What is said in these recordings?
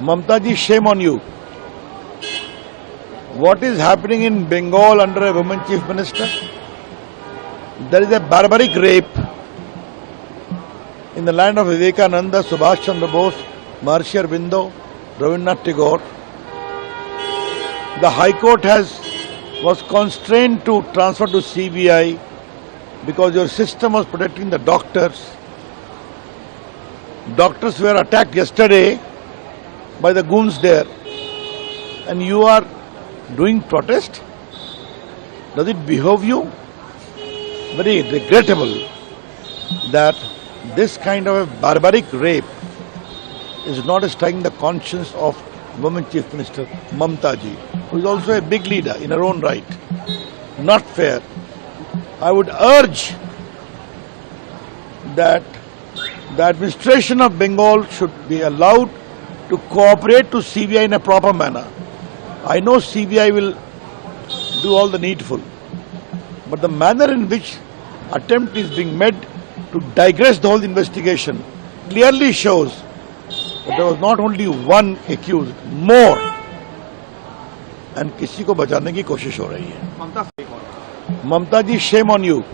Mamta ji, shame on you. What is happening in Bengal under a woman chief minister? There is a barbaric rape in the land of Vivekananda, Subhash Chandra Bose, Maharishi Aurobindo, Rabindranath Tagore. The High Court was constrained to transfer to CBI because your system was protecting the doctors. Doctors were attacked yesterday by the goons there, and you are doing protest? Does it behove you? Very regrettable that this kind of a barbaric rape is not striking the conscience of Women Chief Minister Mamta ji, who is also a big leader in her own right. Not fair. I would urge that the administration of Bengal should be allowed to cooperate to CBI in a proper manner. I know CBI will do all the needful, but the manner in which attempt is being made to digress the whole investigation clearly shows that there was not only one accused, more, and किसी को बचाने की कोशिश हो रही है. Mamta ji, shame on you.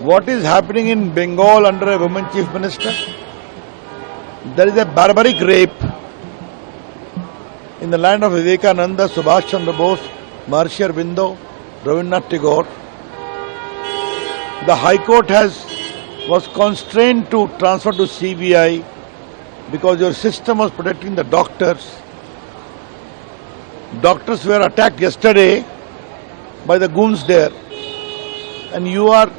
What is happening in Bengal under a woman chief minister? There is a barbaric rape in the land of Vivekananda, Subhash Chandra Bose, Maharishi Aurobindo, Rabindranath Tagore. The High Court was constrained to transfer to CBI because your system was protecting the doctors. Doctors were attacked yesterday by the goons there, and you are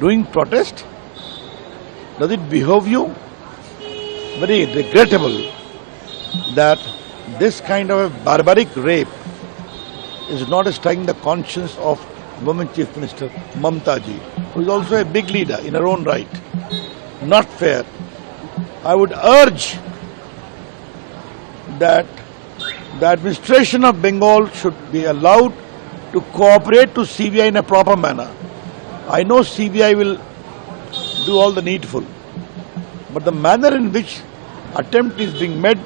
doing protest? Does it behove you? Very regrettable that this kind of a barbaric rape is not striking the conscience of Women Chief Minister Mamta ji, who is also a big leader in her own right. Not fair. I would urge that the administration of Bengal should be allowed to cooperate to CBI in a proper manner. I know CBI will do all the needful, but the manner in which attempt is being made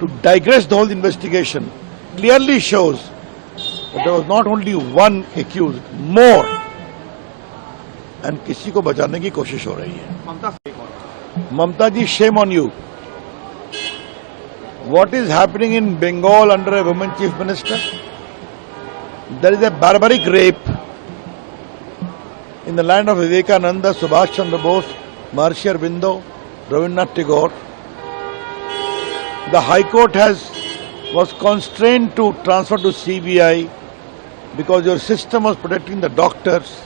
to digress the whole investigation clearly shows that there was not only one accused, more, and किसी को बचाने की कोशिश हो रही है. Mamta ji, shame on you. What is happening in Bengal under a woman chief minister? There is a barbaric rape in the land of Vivekananda, Subhash Chandra Bose, Maharishi Aurobindo, Rabindranath Tagore. The High Court was constrained to transfer to CBI because your system was protecting the doctors.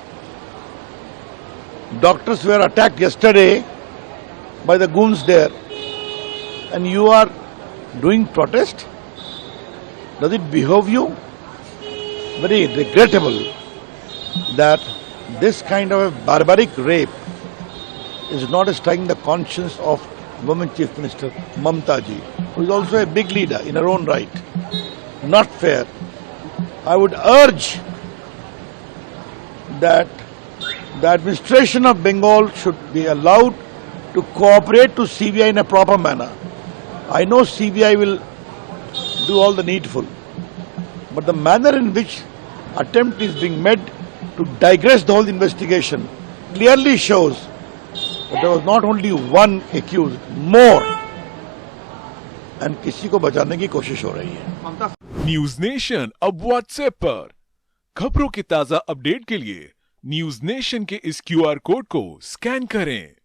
Doctors were attacked yesterday by the goons there, and you are doing protest? Does it behove you? Very regrettable that this kind of a barbaric rape is not striking the conscience of Women Chief Minister Mamta ji, who is also a big leader in her own right. Not fair. I would urge that the administration of Bengal should be allowed to cooperate to CBI in a proper manner. I know CBI will do all the needful, but the manner in which attempt is being made to digress the whole investigation clearly shows that there was not only one accused, more, and किसी को बचाने की कोशिश हो रही है. News nation अब WhatsApp पर खबरों के ताजा अपडेट के लिए न्यूज नेशन के इस क्यूआर कोड को स्कैन करें.